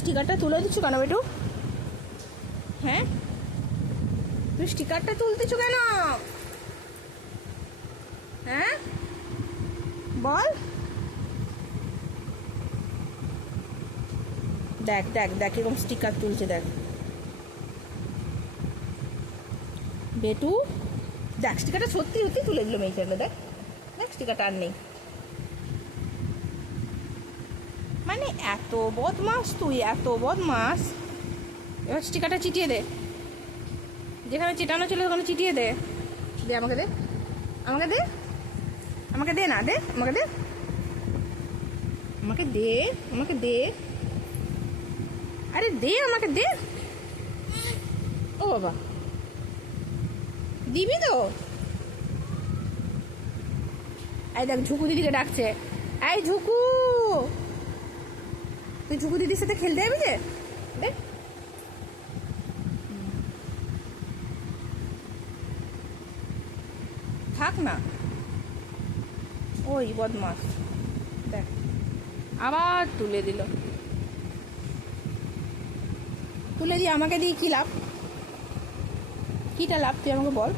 স্টিকারটা তুলে দিচ্ছ কেন বেটু? হ্যাঁ, তুই স্টিকারটা তুলতেছো কেন? হ্যাঁ বল। দেখ দেখ দেখ এরকম স্টিকার তুলছে, দেখ বেটু। দেখ স্টিকারটা সত্যি সত্যি তুলে দিল মেয়েটা। দেখ দেখ স্টিকারটা আর নেই। মানে এত বদমাস তুই, এত বদমাস। এবার স্টিকারটা চিটিয়ে দে, যেখানে চেটানো ছিল ওখানে চিটিয়ে দে। দে আমাকে, দে আমাকে, দে আমাকে, দে না, দে আমাকে, দে আমাকে, দে আমাকে, দে। আরে দে আমাকে, দে। ও বাবা, দিবি তো? এই দেখ ঝুকু দিদিকে ডাকছে। এই ঝুকু, তুই ঝুকু দিদির সাথে খেলতে যাবি যে? দেখ থাক না, ওই বদমাস। দেখ আবার তুলে দিল। তুলে দিয়ে আমাকে দিয়ে কি লাভ? কিটা লাভ তুই আমাকে বল।